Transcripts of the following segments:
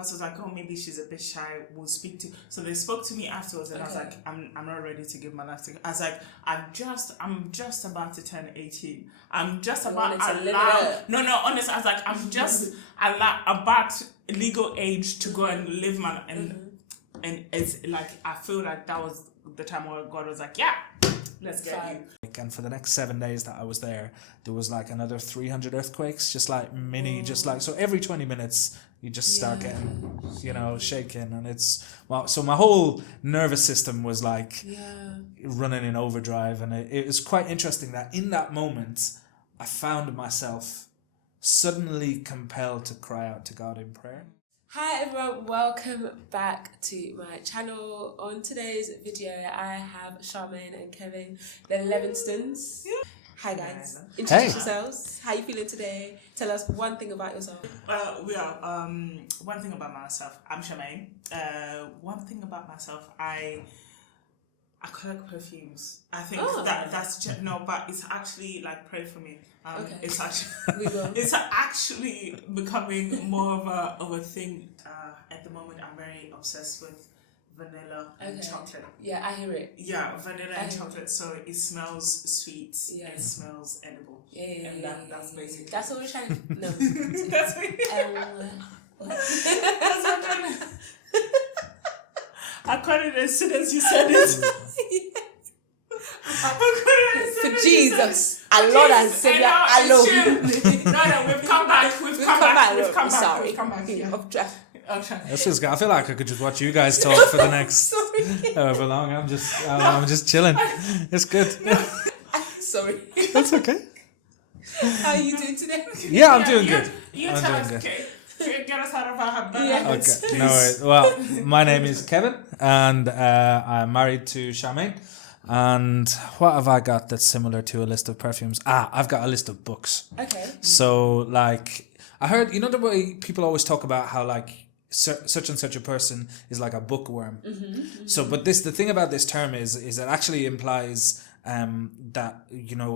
pastor was like, oh, maybe she's a bit shy, we'll speak to. So they spoke to me afterwards, and I was like, I'm not ready to give my life to. I was like, I'm just about to turn 18. I'm just about No, honestly, I was like, I'm just about legal age to go and live my and it's like I feel like that was the time where God was like, yeah, let's get you. And for the next 7 days that I was there was like another 300 earthquakes, just like just like, so every 20 minutes you just start getting, shaking, and it's, well, so my whole nervous system was like running in overdrive, and it was quite interesting that in that moment I found myself suddenly compelled to cry out to God in prayer. Hi everyone, welcome back to my channel. On today's video I have Charmaine and Kevin Levingston. Hi guys, introduce yourselves. How are you feeling today? Tell us one thing about yourself. One thing about myself, I'm Charmaine. One thing about myself, I collect perfumes. I think that's but it's actually like, pray for me. It's actually becoming more of a thing. At the moment, I'm very obsessed with vanilla and chocolate. Yeah, I hear it. Yeah, vanilla and chocolate. So it smells sweet and it smells edible. That's basically. That's what we're trying to. No. That's what I'm trying to. I caught it as soon as you said it. For Jesus, our Lord and Savior, I love you. No, we've come back. Sorry. This is good. I feel like I could just watch you guys talk for the next however long. I'm just chilling. It's good. Sorry. That's okay. How are you doing today? Yeah, I'm doing good. You tell us, okay. Get us out of our habits. Okay, no worries. Well, my name is Kevin, and I'm married to Charmaine. And what have I got that's similar to a list of perfumes? I've got a list of books. Okay. So, like, I heard, the way people always talk about how, like, such and such a person is like a bookworm. So, but the thing about this term is it actually implies that,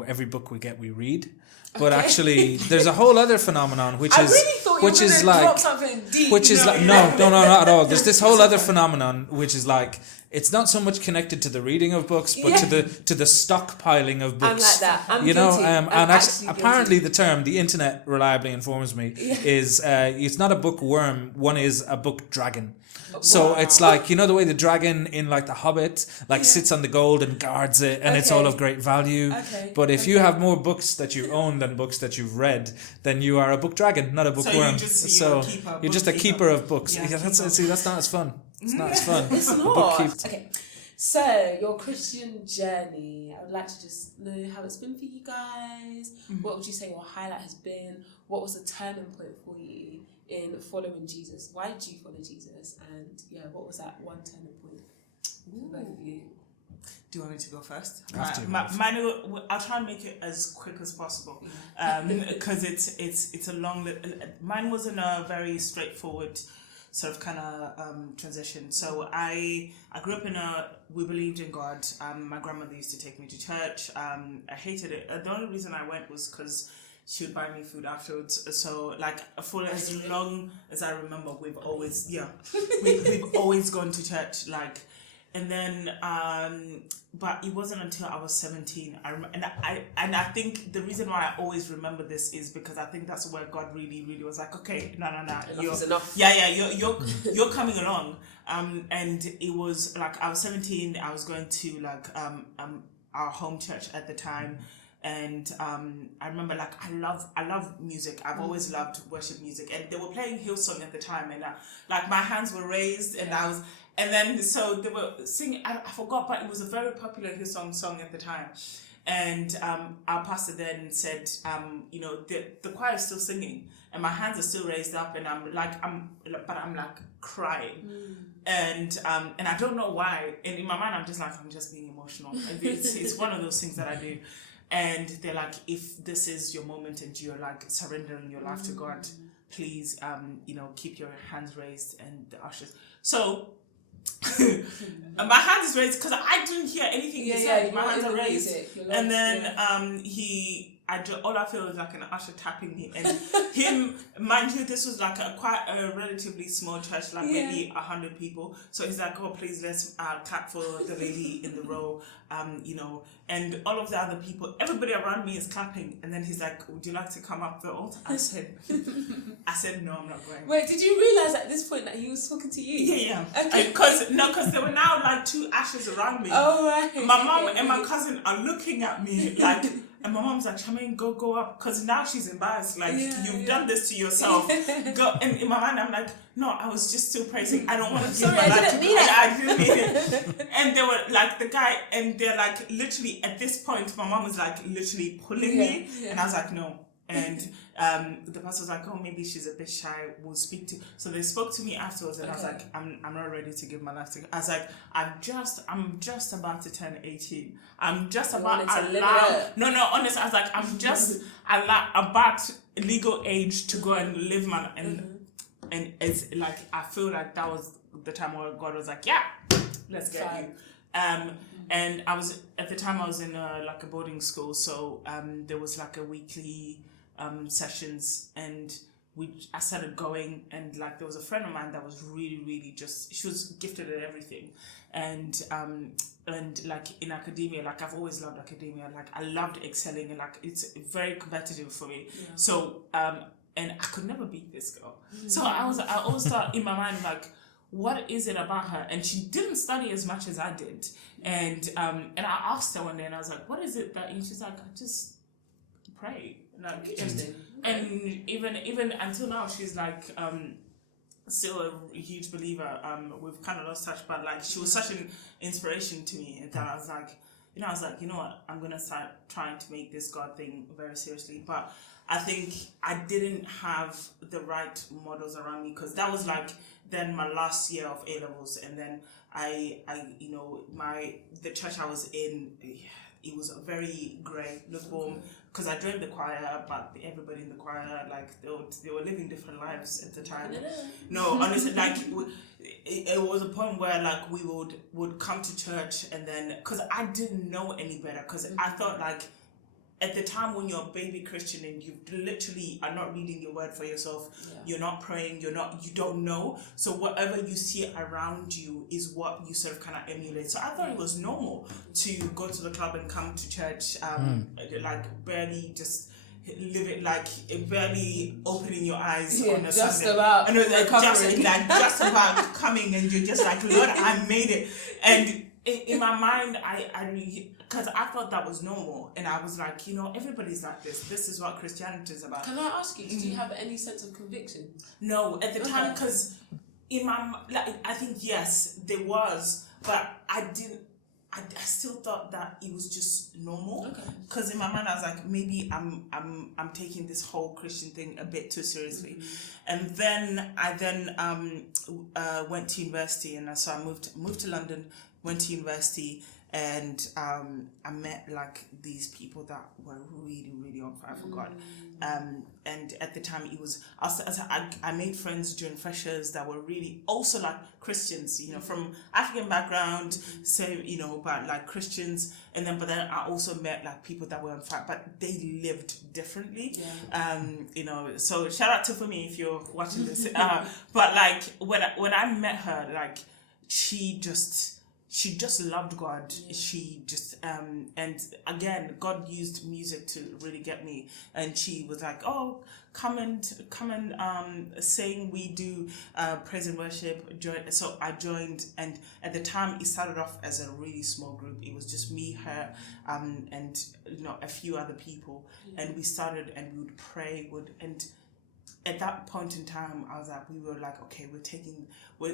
every book we get, we read. But actually, there's a whole other phenomenon, which is not at all. There's this whole other phenomenon, which is like, it's not so much connected to the reading of books, but to the stockpiling of books. I'm like that. I'm guilty. And actually, apparently the term, the internet reliably informs me, is it's not a bookworm. One is a book dragon. So it's like, the way the dragon in like The Hobbit sits on the gold and guards it, and it's all of great value. But if you have more books that you own than books that you've read, then you are a book dragon, not a bookworm. So you're just a keeper of books. Yeah, that's not as fun. It's not as fun. It's not. Okay. So, your Christian journey, I would like to just know how it's been for you guys. What would you say your highlight has been? What was the turning point for you in following Jesus? Why did you follow Jesus? And what was that one turning point for both of you? Do you want me to go first? Mine, I'll try and make it as quick as possible, because it's a long. Mine wasn't a very straightforward sort of kind of transition. So I grew up we believed in God. My grandmother used to take me to church. I hated it. The only reason I went was because she would buy me food afterwards. So for as long as I remember, we've always gone to church. And then, but it wasn't until I was 17. I think the reason why I always remember this is because I think that's where God really, really was like, okay, no, enough. You're coming along. And it was like I was 17. I was going to our home church at the time. And I remember I love music. I've always loved worship music, and they were playing Hillsong at the time, and my hands were raised, and I was. And then, so they were singing, I forgot, but it was a very popular Hillsong song at the time. And our pastor then said, the choir is still singing, and my hands are still raised up, and I'm crying. And I don't know why. And in my mind, I'm just being emotional. It's one of those things that I do. And they're like, if this is your moment and you're surrendering your life to God, please, keep your hands raised, and the ushers. So, my hands is raised because I didn't hear anything he said. My hands are raised, and then he all I feel is like an usher tapping me, and him, mind you, this was like quite a relatively small church, like maybe 100 people. So he's like, oh, please, let's clap for the lady in the row, you know, and all of the other people, everybody around me is clapping, and then he's like, would you like to come up the altar? I said, no, I'm not going. Wait, did you realise at this point that he was talking to you? Yeah. Okay. Because there were now like 2 ushers around me. Oh, right. My mom and my cousin are looking at me like, and my mom's like, Charmaine, go up, because now she's embarrassed. Like, you've done this to yourself. Go. And in my mind, I'm like, no, I was just still praising. I don't want to give my life to God. I didn't mean it. And they were like, the guy, and they're like, literally, at this point, my mom was like, literally pulling me. And I was like, no. And the pastor was like, oh, maybe she's a bit shy, we'll speak to. So they spoke to me afterwards, and I was like, I'm not ready to give my life to God. I was like, I'm just about to turn 18. I'm just about honestly, I was like, I'm just about legal age to go and live my and it's like, I feel like that was the time where God was like, yeah, let's get you. And I was, at the time I was in like a boarding school, so there was like a weekly sessions, and I started going, and like there was a friend of mine that was really just, she was gifted at everything, and like in academia, like I've always loved academia, like I loved excelling, and like it's very competitive for me. So and I could never beat this girl. So I always thought in my mind, like, what is it about her? And she didn't study as much as I did. And I asked her one day, and I was like, what is it that, and she's like, I just pray. Like, and even until now, she's like, still a huge believer. We've kind of lost touch, but like, she was such an inspiration to me that I was like, you know what, I'm going to start trying to make this God thing very seriously. But I think I didn't have the right models around me, because that was like then my last year of A-levels, and then I you know, the church I was in, it was very grey, lukewarm, because I joined the choir, but everybody in the choir, like, they were living different lives at the time. No, honestly, like, it was a point where, like, we would come to church, and then, because I didn't know any better, because I thought, like, at the time when you're a baby Christian and you literally are not reading your word for yourself, you're not praying, you don't know. So whatever you see around you is what you sort of kind of emulate. So I thought it was normal to go to the club and come to church, like barely just live it, like barely opening your eyes on a just Sunday. About and just about coming, and you're just like, Lord, I made it. And in my mind, because I thought that was normal, and I was like, you know, everybody's like this. This is what Christianity is about. Can I ask you, did you have any sense of conviction? No, at the time, because in my, like, I think yes, there was, but I didn't. I still thought that it was just normal. Because in my mind, I was like, maybe I'm taking this whole Christian thing a bit too seriously. And then I went to university, and so I moved to London. Went to university, and I met like these people that were really on fire for God. And at the time, it was I made friends during freshers that were really also like Christians, you know, from African background, so you know, but like Christians. And then, but then I also met like people that were on fire, but they lived differently. You know, so shout out to Fumi if you're watching this. But like when I met her, like she just loved God. She just and again, God used music to really get me. And she was like, "Oh, come and sing. We do praise and worship." So I joined, and at the time, it started off as a really small group. It was just me, her, and you know, a few other people. And we started, and we would pray. And at that point in time, we were like, okay, we're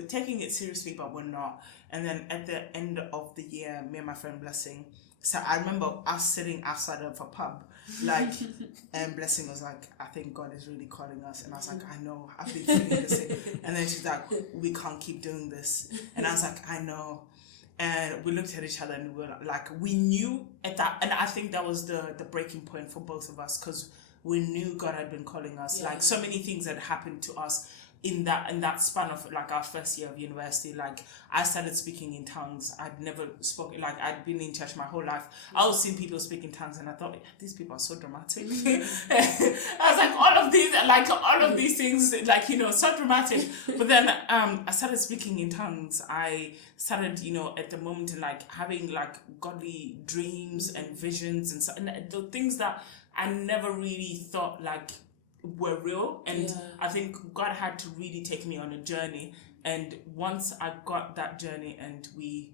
taking it seriously, but we're not. And then at the end of the year, me and my friend Blessing, so I remember us sitting outside of a pub, like, and Blessing was like, I think God is really calling us. And I was like, I know, I've been feeling the same. And then she's like, we can't keep doing this. And I was like, I know. And we looked at each other, and we were like, we knew at that, and I think that was the breaking point for both of us, because we knew God had been calling us. Like, so many things had happened to us in that span of like our first year of university, like I started speaking in tongues. I'd never spoken, like I'd been in church my whole life. I was seeing people speak in tongues and I thought, these people are so dramatic. I was like, all of these things, like, you know, so dramatic. But then I started speaking in tongues. I started, you know, at the moment like having like godly dreams and visions and so, and the things that I never really thought like were real. And I think God had to really take me on a journey. And once I got that journey and we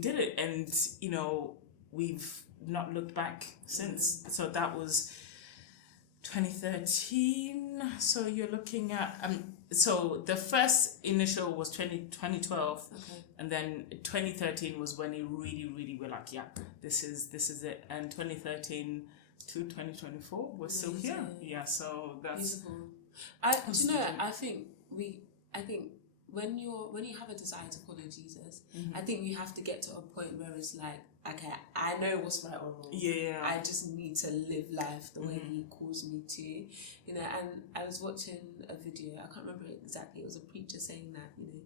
did it, and you know, we've not looked back since. So that was 2013. So you're looking at so the first initial was 2012, and then 2013 was when it really were like, yeah, this is it. And 2013 to 2024, we're still here. Yeah, so that's beautiful. I think when you have a desire to follow Jesus, I think you have to get to a point where it's like, okay, I know what's right or wrong. Yeah. I just need to live life the way He calls me to. You know, and I was watching a video, I can't remember it exactly, it was a preacher saying that, you know,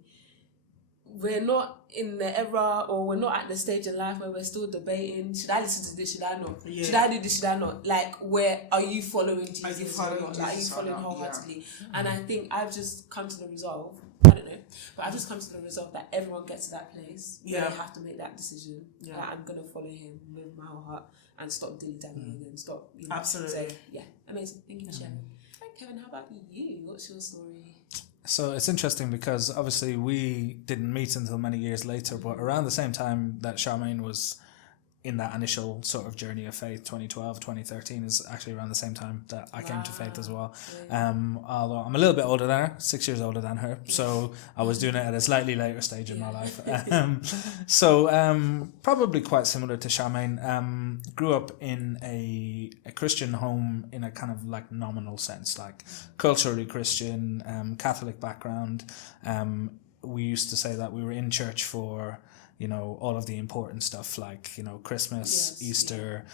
we're not in the era, or we're not at the stage in life where we're still debating, should I listen to this, should I not? Yeah. Should I do this, should I not? Like, where are you following Jesus or not? Like, are you following wholeheartedly? Yeah. And I think I've just come to the resolve, I don't know, but I've just come to the resolve that everyone gets to that place where they have to make that decision. That I'm going to follow Him with my whole heart and stop dilly-dallying and stop, you know. Absolutely. So, yeah, amazing. Thank you for sharing. Kevin, how about you? What's your story? So it's interesting because obviously we didn't meet until many years later, but around the same time that Charmaine was in that initial sort of journey of faith, 2012, 2013 is actually around the same time that I came to faith as well. Although I'm a little bit older than her, 6 years older than her, so I was doing it at a slightly later stage in my life. Probably quite similar to Charmaine. Grew up in a Christian home in a kind of like nominal sense, like culturally Christian, Catholic background. We used to say that we were in church for, you know, all of the important stuff like, you know, Christmas, Easter,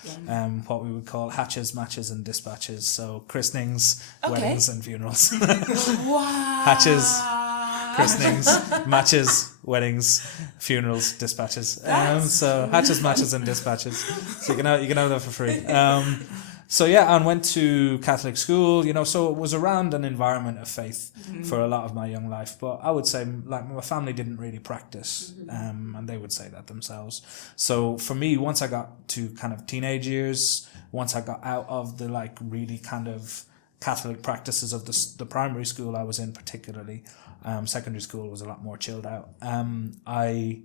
what we would call hatches, matches and dispatches. So christenings, weddings and funerals. Wow. Hatches, christenings, matches, weddings, funerals, dispatches. So hatches, matches and dispatches. So you can have that for free. So yeah, and went to Catholic school, you know, so it was around an environment of faith for a lot of my young life. But I would say, like, my family didn't really practice, and they would say that themselves. So for me, once I got to kind of teenage years, once I got out of the, like, really kind of Catholic practices of the primary school I was in particularly, secondary school was a lot more chilled out. I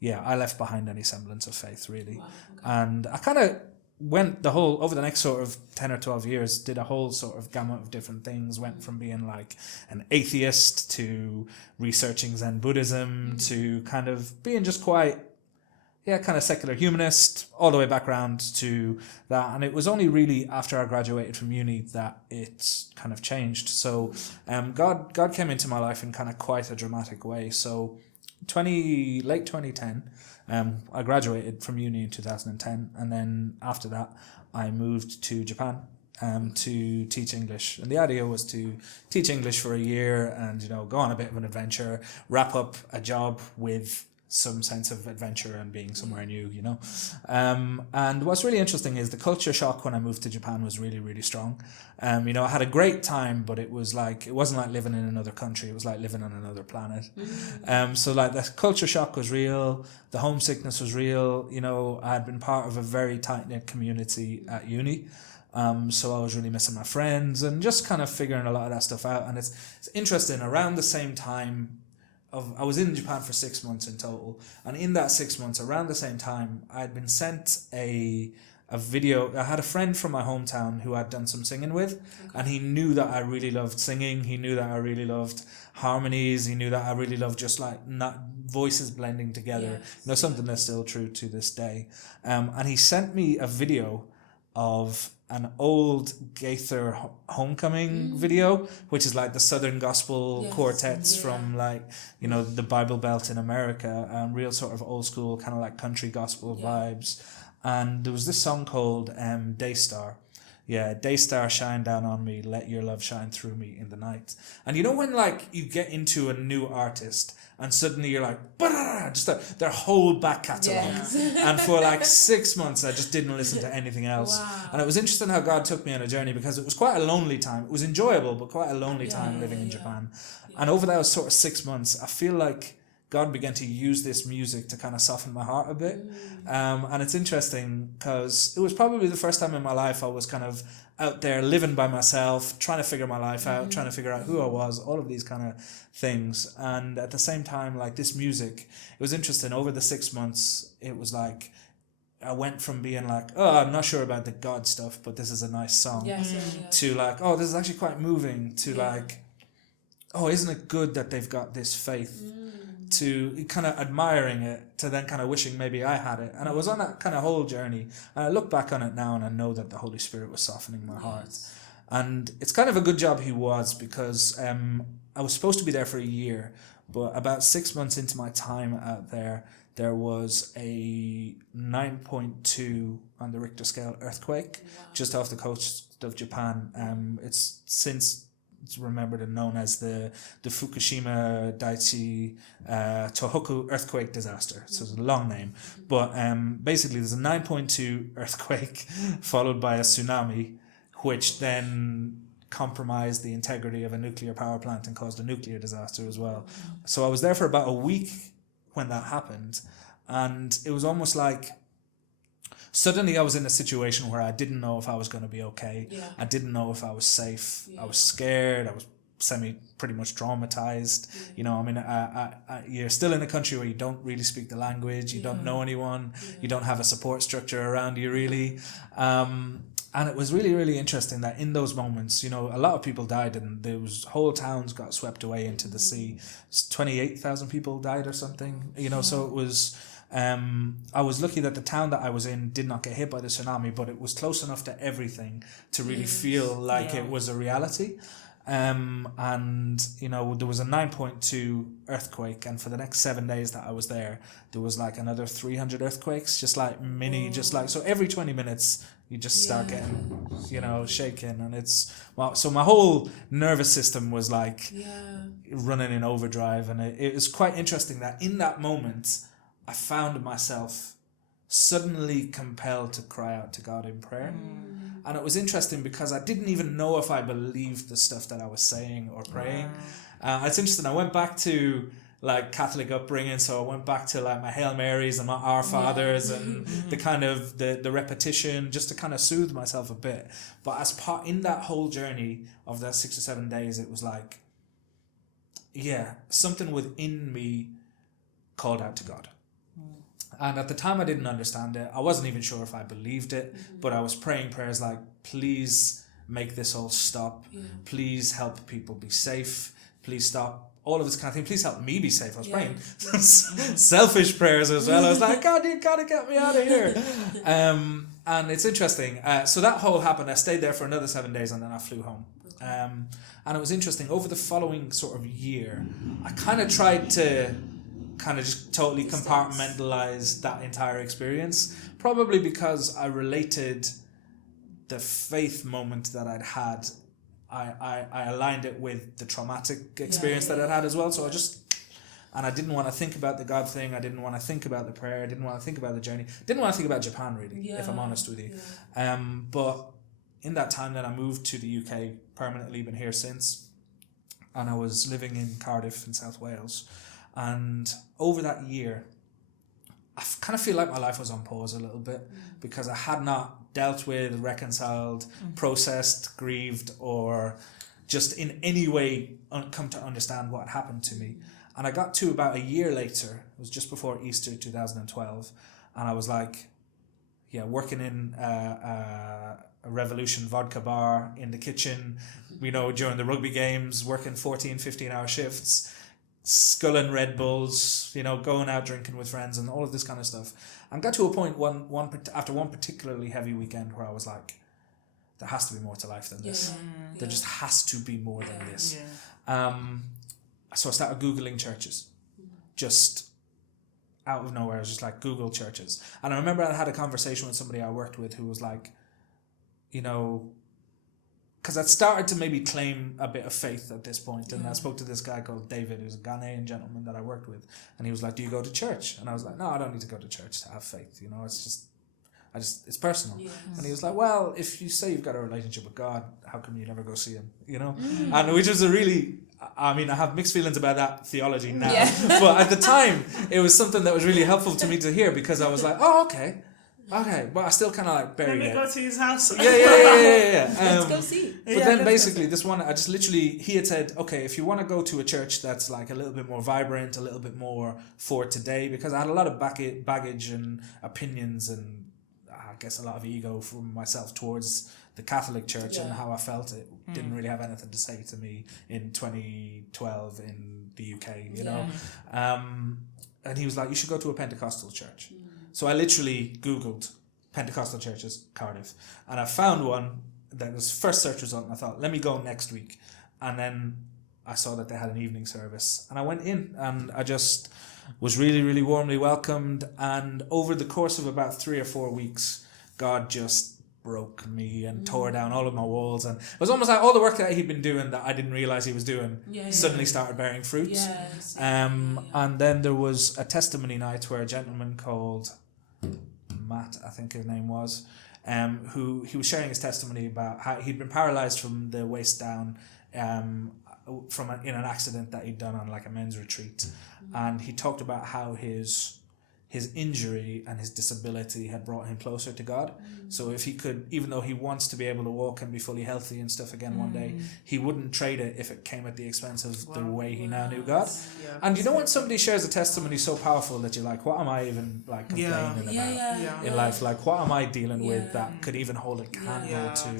left behind any semblance of faith, really. Wow, okay. And I kind of went over the next sort of 10 or 12 years, did a whole sort of gamut of different things, went from being like an atheist to researching Zen Buddhism to kind of being just quite, kind of secular humanist, all the way back around to that. And it was only really after I graduated from uni that it kind of changed. So God came into my life in kind of quite a dramatic way. So late 2010, I graduated from uni in 2010, and then after that I moved to Japan to teach English. And the idea was to teach English for a year and, you know, go on a bit of an adventure, wrap up a job with some sense of adventure and being somewhere new, you know. And what's really interesting is the culture shock when I moved to Japan was really, really strong. You know, I had a great time, but it wasn't like living in another country. It was like living on another planet. So like the culture shock was real. The homesickness was real. You know, I had been part of a very tight-knit community at uni. So I was really missing my friends and just kind of figuring a lot of that stuff out. And it's interesting, around the same time, I was in Japan for 6 months in total, and in that 6 months, around the same time, I had been sent a video. I had a friend from my hometown who I'd done some singing with, and he knew that I really loved singing. He knew that I really loved harmonies. He knew that I really loved just like not voices blending together. Yes. You know, something that's still true to this day. And he sent me a video of an old Gaither homecoming video, which is like the Southern Gospel quartets from like, you know, the Bible Belt in America, real sort of old school kind of like country gospel vibes. And there was this song called Daystar, Yeah, day star shine down on me, let your love shine through me in the night. And you know when like you get into a new artist and suddenly you're like, just their whole back catalogue. Yes. And for like 6 months I just didn't listen to anything else. Wow. And it was interesting how God took me on a journey, because it was quite a lonely time. It was enjoyable, but quite a lonely time living in Japan. And over those sort of 6 months, I feel like God began to use this music to kind of soften my heart a bit. And it's interesting because it was probably the first time in my life I was kind of out there living by myself, trying to figure my life out, trying to figure out who I was, all of these kind of things. And at the same time, like this music, it was interesting. Over the 6 months, it was like, I went from being like, oh, I'm not sure about the God stuff, but this is a nice song, to like, oh, this is actually quite moving, to like, oh, isn't it good that they've got this faith, to kind of admiring it, to then kind of wishing maybe I had it. And I was on that kind of whole journey. And I look back on it now and I know that the Holy Spirit was softening my heart. And it's kind of a good job he was, because I was supposed to be there for a year, but about 6 months into my time out there, there was a 9.2 on the Richter scale earthquake just off the coast of Japan. It's since remembered and known as the Fukushima Daiichi Tohoku earthquake disaster. So it's a long name. But basically there's a 9.2 earthquake followed by a tsunami, which then compromised the integrity of a nuclear power plant and caused a nuclear disaster as well. So I was there for about a week when that happened, and it was almost like suddenly I was in a situation where I didn't know if I was going to be okay. I didn't know if I was safe. I was scared. I was pretty much traumatized. You know, I mean, you're still in a country where you don't really speak the language. You don't know anyone. You don't have a support structure around you, really. And it was really, really interesting that in those moments, you know, a lot of people died, and there was whole towns got swept away into the sea. 28,000 people died or something, you know, so it was... I was lucky that the town that I was in did not get hit by the tsunami, but it was close enough to everything to really feel like it was a reality. And, you know, there was a 9.2 earthquake, and for the next 7 days that I was there was like another 300 earthquakes, just like mini, just like, so every 20 minutes you just start getting, you know, shaken. And it's, well, so my whole nervous system was like running in overdrive. And it was quite interesting that in that moment, I found myself suddenly compelled to cry out to God in prayer. And it was interesting because I didn't even know if I believed the stuff that I was saying or praying. It's interesting. I went back to like Catholic upbringing, so I went back to like my Hail Marys and my Our Fathers and the kind of the repetition, just to kind of soothe myself a bit. But as part in that whole journey of that 6 or 7 days, it was like, something within me called out to God. And at the time I didn't understand it. I wasn't even sure if I believed it, but I was praying prayers like, please make this all stop. Please help people be safe. Please stop all of this kind of thing. Please help me be safe. I was praying selfish prayers as well. I was like, God, you gotta get me out of here. And it's interesting. So that whole happened. I stayed there for another 7 days and then I flew home. And it was interesting. Over the following sort of year, I kind of tried to kind of just totally compartmentalize that entire experience, probably because I related the faith moment that I'd had, I aligned it with the traumatic experience that I'd had as well. So I didn't want to think about the God thing. I didn't want to think about the prayer. I didn't want to think about the journey. Didn't want to think about Japan really, if I'm honest with you. But in that time then I moved to the UK permanently, been here since, and I was living in Cardiff in South Wales. And over that year, I kind of feel like my life was on pause a little bit because I had not dealt with, reconciled, processed, grieved, or just in any way come to understand what had happened to me. And I got to about a year later, it was just before Easter 2012, and I was like, working in a Revolution vodka bar in the kitchen, you know, during the rugby games, working 14, 15-hour shifts, sculling Red Bulls, you know, going out drinking with friends and all of this kind of stuff. And got to a point after one particularly heavy weekend where I was like, there has to be more to life than this. There just has to be more than this. So I started Googling churches. Just out of nowhere, I was just like, Google churches. And I remember I had a conversation with somebody I worked with who was like, you know, because I'd started to maybe claim a bit of faith at this point, and I spoke to this guy called David, who's a Ghanaian gentleman that I worked with, and he was like, "Do you go to church?" And I was like, "No, I don't need to go to church to have faith. You know, it's personal." Yes. And he was like, "Well, if you say you've got a relationship with God, how come you never go see him?" You know, and which was a really, I mean, I have mixed feelings about that theology now, but at the time, it was something that was really helpful to me to hear, because I was like, "Oh, okay, but I still kind of like buried it." Let me go to his house. Yeah. Let's go see. But then basically this one, I just literally, he had said, okay, if you want to go to a church that's like a little bit more vibrant, a little bit more for today, because I had a lot of baggage and opinions and I guess a lot of ego from myself towards the Catholic Church and how I felt it didn't really have anything to say to me in 2012 in the UK, you know. And he was like, you should go to a Pentecostal church. So I literally Googled Pentecostal churches, Cardiff, and I found one that was first search result, and I thought, let me go next week. And then I saw that they had an evening service, and I went in, and I just was really, really warmly welcomed. And over the course of about 3 or 4 weeks, God just broke me and tore down all of my walls, and it was almost like all the work that he'd been doing that I didn't realize he was doing suddenly started bearing fruits. And then there was a testimony night where a gentleman called Matt, I think his name was, who he was sharing his testimony about how he'd been paralyzed from the waist down in an accident that he'd done on like a men's retreat, and he talked about how his injury and his disability had brought him closer to God. So if he could, even though he wants to be able to walk and be fully healthy and stuff again one day, he wouldn't trade it if it came at the expense of the way he now knew God. And you know when somebody shares a testimony so powerful that you're like, what am I even like complaining about in life? Like, what am I dealing with that could even hold a candle to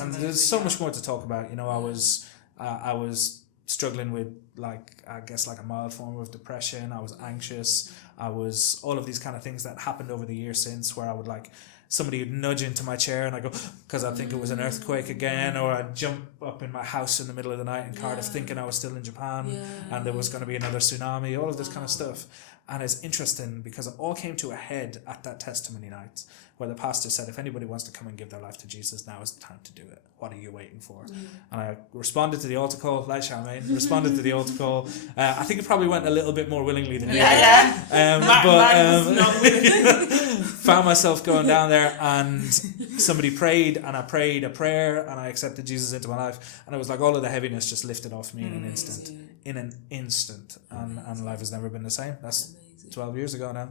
and there's so much more to talk about. You know, I was struggling with like, I guess like a mild form of depression. I was anxious. I was all of these kind of things that happened over the years since, where I would like, somebody would nudge into my chair and I go, because I think it was an earthquake again, or I'd jump up in my house in the middle of the night in Cardiff thinking I was still in Japan and there was going to be another tsunami, all of this kind of stuff. And it's interesting because it all came to a head at that testimony night, where the pastor said, if anybody wants to come and give their life to Jesus, now is the time to do it. What are you waiting for? And I responded to the altar call, like Charmaine, responded to the altar call. I think it probably went a little bit more willingly than you found myself going down there, and somebody prayed, and I prayed a prayer, and I accepted Jesus into my life, and it was like all of the heaviness just lifted off me in an instant. And life has never been the same. That's 12 years ago now.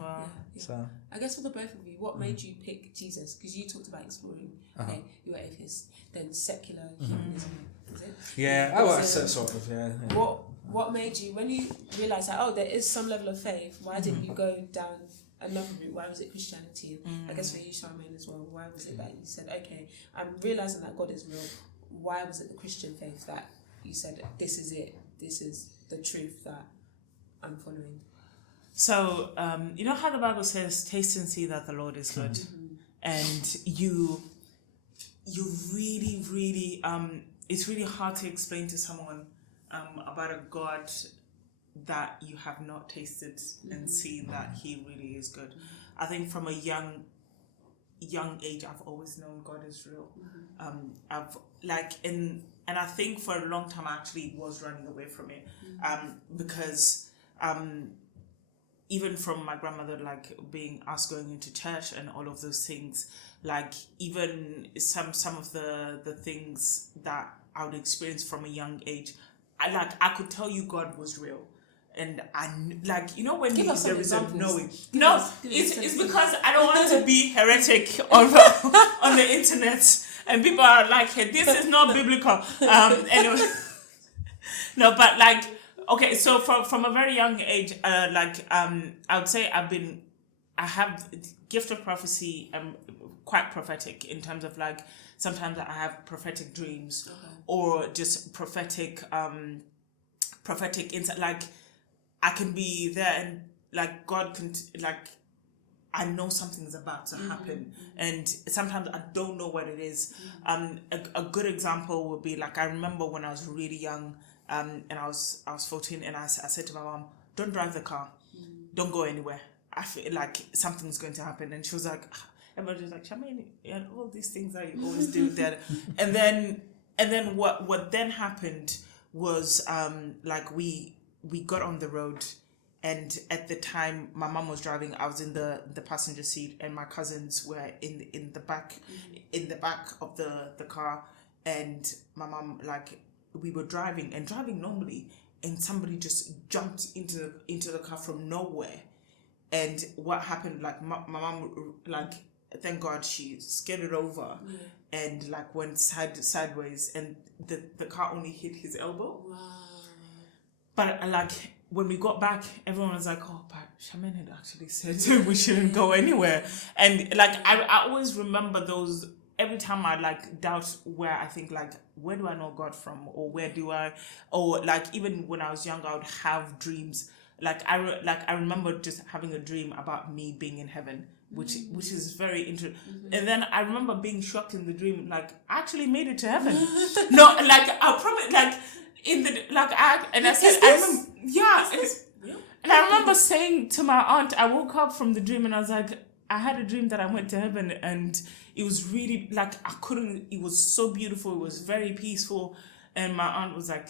Wow. So I guess for the both of you, what made you pick Jesus? Because you talked about exploring, okay, you were atheist, then secular humanism, is it? Sort of, yeah. What made you, when you realised that, there is some level of faith, why didn't you go down another route? Why was it Christianity? I guess for you, Charmaine, as well, why was it that you said, okay, I'm realising that God is real. Why was it the Christian faith that you said, this is it, this is the truth that I'm following? So, you know how the Bible says, taste and see that the Lord is good? And you really, really, it's really hard to explain to someone about a God that you have not tasted and seen that he really is good. I think from a young age, I've always known God is real. And I think for a long time I actually was running away from it, because even from my grandmother, like being us going into church and all of those things, like even some of the things that I would experience from a young age, I could tell you God was real. And I like, you know, when there is a knowing. It's because I don't want to be heretic on the internet, and people are like, hey, this is not biblical. Anyway, no, but like, okay, so from a very young age, I would say I have gift of prophecy. I'm quite prophetic in terms of like, sometimes I have prophetic dreams, or just prophetic insight. Like, I can be there and like God can I know something's about to happen, and sometimes I don't know what it is. A good example would be like, I remember when I was really young, and I was 14, and I said to my mom, "Don't drive the car, don't go anywhere. I feel like something's going to happen." And she was like, everybody's like, Charmaine, and all these things that you always do that. And then what then happened was like we got on the road, and at the time my mum was driving, I was in the passenger seat, and my cousins were in the back of the car, and my mum, like, we were driving normally, and somebody just jumped into the car from nowhere. And what happened, like, my mum, like, thank God she skidded over and, like, went sideways, and the car only hit his elbow. Wow. But, like, when we got back, everyone was like, oh, but Charmaine had actually said we shouldn't go anywhere. And, like, I always remember those, every time I, like, doubt where I think, like, where do I know God from? Or where do I, or, like, even when I was younger, I would have dreams. Like, I remember just having a dream about me being in heaven, which is very interesting. And then I remember being shocked in the dream, like, I actually made it to heaven. No, like, I probably, like, in the, like, I said, I remember, and I remember saying to my aunt, I woke up from the dream and I was like, I had a dream that I went to heaven, and it was really, like, it was so beautiful, it was very peaceful. And my aunt was like,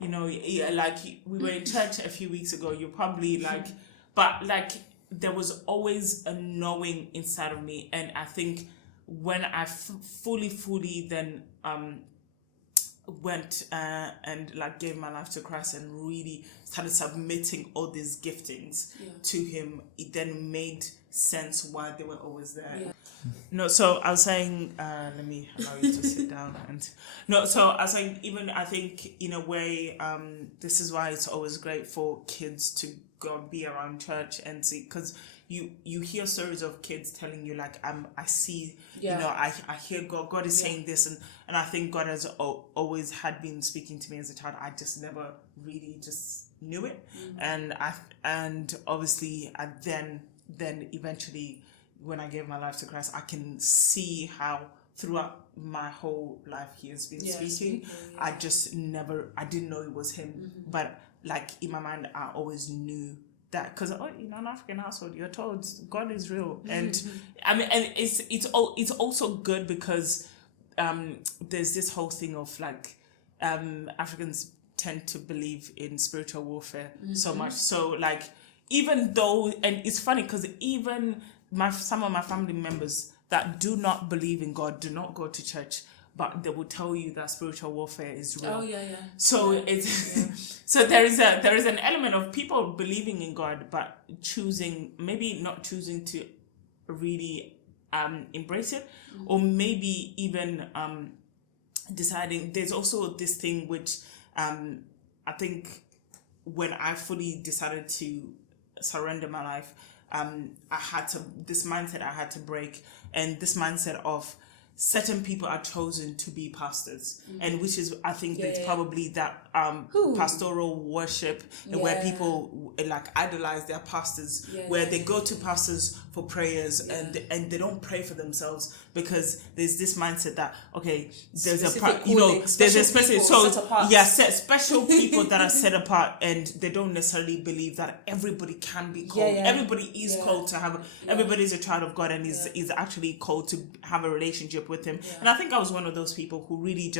you know, like, we were in church a few weeks ago, you're probably like, but, like, there was always a knowing inside of me. And I think when I fully then went and, like, gave my life to Christ and really started submitting all these giftings to him, it then made sense why they were always there. No, so I was saying, let me allow you to sit down. So I was saying, even I think in a way, this is why it's always great for kids to go be around church and see, because you hear stories of kids telling you, like, I see, you know, I hear God is saying this, and I think God has always had been speaking to me as a child. I just never really just knew it, and obviously I then eventually, when I gave my life to Christ, I can see how throughout my whole life he has been speaking. I didn't know it was him, but, like, in my mind I always knew that, because in an African household you're told God is real. And I mean, and it's also good because there's this whole thing of, like, Africans tend to believe in spiritual warfare so much, so, like, even though, and it's funny because even some of my family members that do not believe in God do not go to church, but they will tell you that spiritual warfare is real. So it's so there is an element of people believing in God but maybe not choosing to really embrace it, or maybe even deciding. There's also this thing which I think when I fully decided to surrender my life, this mindset I had to break, and this mindset of certain people are chosen to be pastors, and which is, I think that's probably that pastoral worship, where people, like, idolize their pastors, where they go to pastors for prayers, and they don't pray for themselves, because there's this mindset that, okay, there's there's a specific, special people that are set apart, and they don't necessarily believe that everybody can be called. Everybody is called to have. Everybody is a child of God, and is actually called to have a relationship with him. And I think I was one of those people who really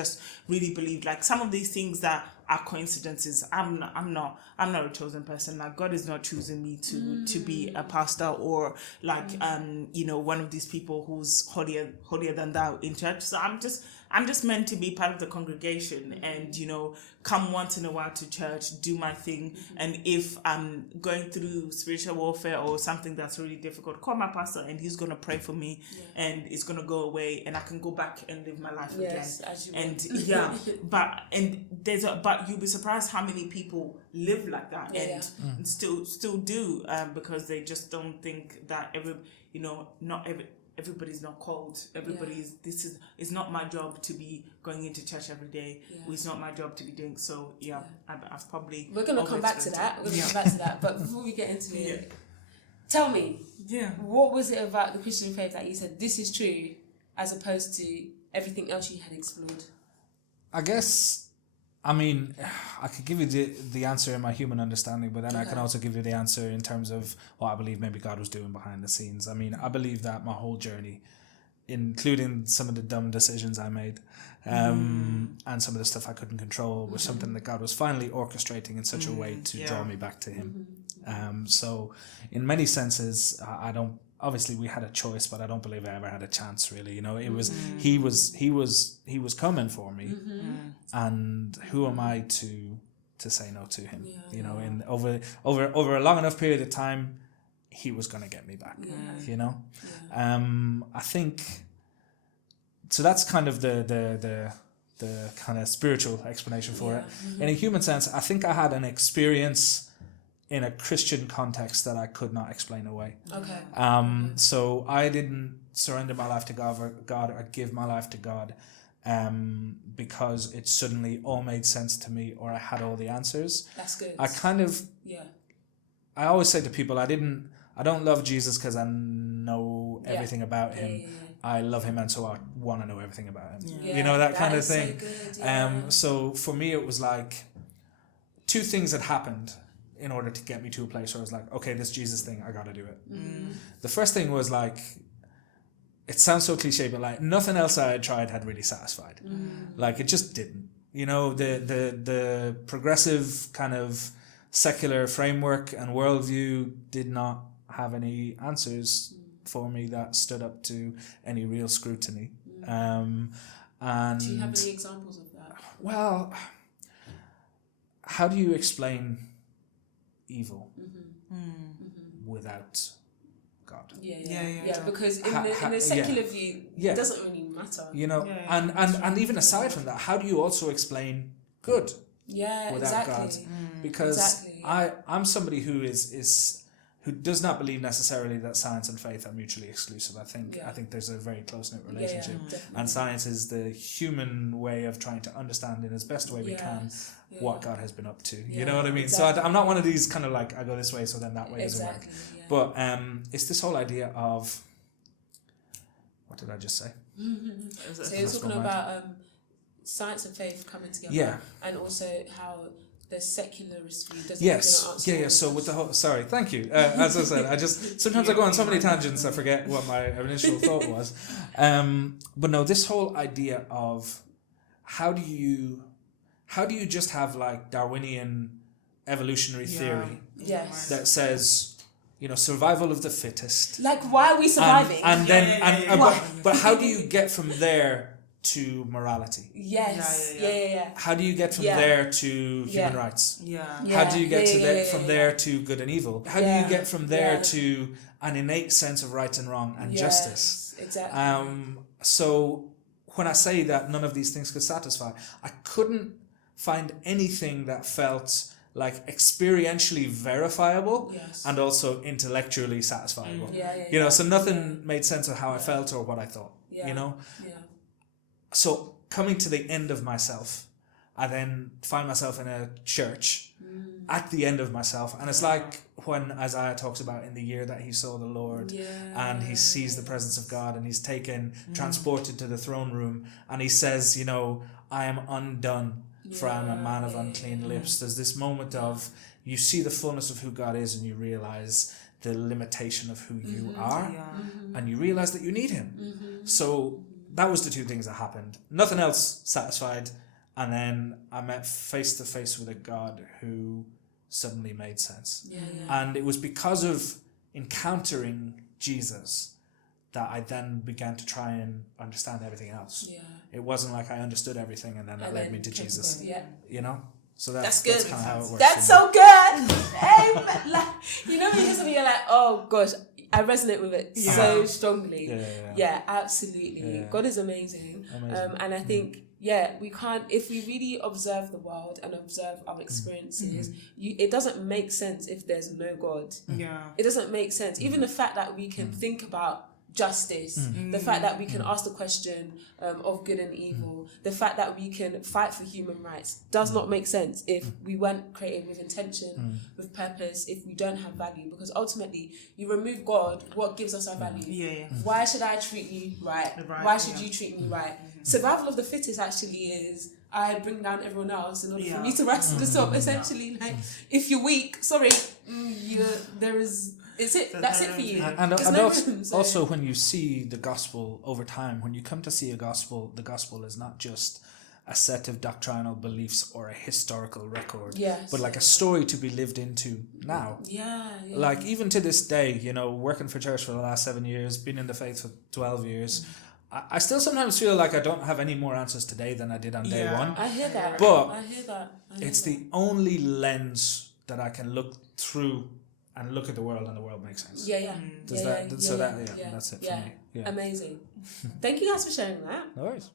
believed, like, some of these things that are coincidences. I'm not a chosen person. Like, God is not choosing me to be a pastor, or, like, one of these people who's holier than thou in church. So I'm just meant to be part of the congregation and, come once in a while to church, do my thing. And if I'm going through spiritual warfare or something that's really difficult, call my pastor and he's going to pray for me, and it's going to go away, and I can go back and live my life again. As you and but you'll be surprised how many people live like that and still do, because they just don't think that everybody's not called. It's not my job to be going into church every day. It's not my job to be doing so. I've probably. We're gonna come back to that. But before we get into it, tell me, what was it about the Christian faith that you said this is true, as opposed to everything else you had explored? I guess I mean, I could give you the answer in my human understanding, but then I can also give you the answer in terms of what I believe maybe God was doing behind the scenes. I mean, I believe that my whole journey, including some of the dumb decisions I made, and some of the stuff I couldn't control, was something that God was finally orchestrating in such a way to draw me back to Him. So in many senses, I don't. Obviously, we had a choice, but I don't believe I ever had a chance. Really, you know, it was he was coming for me, and who am I to say no to him? You know, and over a long enough period of time, he was going to get me back. You know, I think. So that's kind of the kind of spiritual explanation for it. In a human sense, I think I had an experience in a Christian context that I could not explain away. So I didn't surrender my life to God or give my life to God because it suddenly all made sense to me or I had all the answers. That's good. I always say to people, I don't love Jesus because I know everything about him. I love him, and so I want to know everything about him. You know, that kind of thing. So good, so for me, it was like two things had happened in order to get me to a place where I was like, okay, this Jesus thing, I got to do it. The first thing was like, it sounds so cliche, but like nothing else I had tried had really satisfied. Like it just didn't. You know, the progressive kind of secular framework and worldview did not have any answers for me that stood up to any real scrutiny. And do you have any examples of that? Well, how do you explain evil without God? Because in the secular view, it doesn't really matter. You know, and even aside from that, how do you also explain good without God? Because I'm somebody who who does not believe necessarily that science and faith are mutually exclusive. I think there's a very close-knit relationship. And science is the human way of trying to understand in as best way we can what God has been up to. You know what I mean? Exactly. So I'm not one of these kind of like, I go this way, so then that way doesn't work. But it's this whole idea of, what did I just say? So you're talking about science and faith coming together, and also how the secularist view doesn't answer. So with the whole, sorry, thank you. As I said, sometimes I go on so many tangents I forget what my initial thought was. But no, this whole idea of how do you just have like Darwinian evolutionary theory that says, you know, survival of the fittest. Like, why are we surviving? But how do you get from there to morality? How do you get from there to human rights? How do you get from there to good and evil? How do you get from there to an innate sense of right and wrong and justice? Exactly. So when I say that none of these things could satisfy, I couldn't find anything that felt like experientially verifiable and also intellectually satisfiable. You know, so nothing made sense of how I felt or what I thought. You know? So coming to the end of myself, I then find myself in a church at the end of myself. And it's like when Isaiah talks about in the year that he saw the Lord and he sees the presence of God and he's transported to the throne room and he says, you know, I am undone for I am a man of unclean lips. There's this moment of you see the fullness of who God is and you realize the limitation of who you are and you realize that you need him. So that was the two things that happened. Nothing else satisfied. And then I met face to face with a God who suddenly made sense. And it was because of encountering Jesus that I then began to try and understand everything else. It wasn't like I understood everything and then that led me to Jesus. You know? So that's good. That's kind of how it works. That's so good. Like, you know, when you hear something, you're like, oh gosh, I resonate with it so strongly. Yeah, absolutely. God is amazing. And I think, we can't, if we really observe the world and observe our experiences, it doesn't make sense if there's no God. It doesn't make sense. Even the fact that we can think about justice, the fact that we can ask the question of good and evil, the fact that we can fight for human rights does not make sense if we weren't created with intention, with purpose, if we don't have value. Because ultimately, you remove God, what gives us our value? Why should I treat you right? Why should you treat me right? Survival of the fittest actually is I bring down everyone else in order for Yeah. me to rise to the top. Essentially, like if you're weak, sorry, it's it. That's it for you. And There's no also, room, so- also when you see the gospel over time, when you come to see a gospel, the gospel is not just a set of doctrinal beliefs or a historical record, Yes, but like a story to be lived into now. Yeah. Like even to this day, you know, working for church for the last 7 years, been in the faith for 12 years, I still sometimes feel like I don't have any more answers today than I did on day one. I hear that. But I hear that. It's the only lens that I can look through and look at the world, and the world makes sense. Yeah. That's it for me. Yeah. Amazing. Thank you guys for sharing that. No worries.